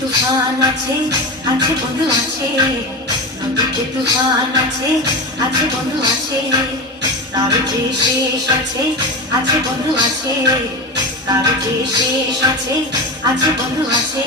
তুফান আছে আছে বন্ধু আছে, নদীতে তুফান আছে আছে বন্ধু আছে, তার যে শেষ আছে আছে বন্ধু আছে, তার যে শেষ আছে আছে বন্ধু আছে।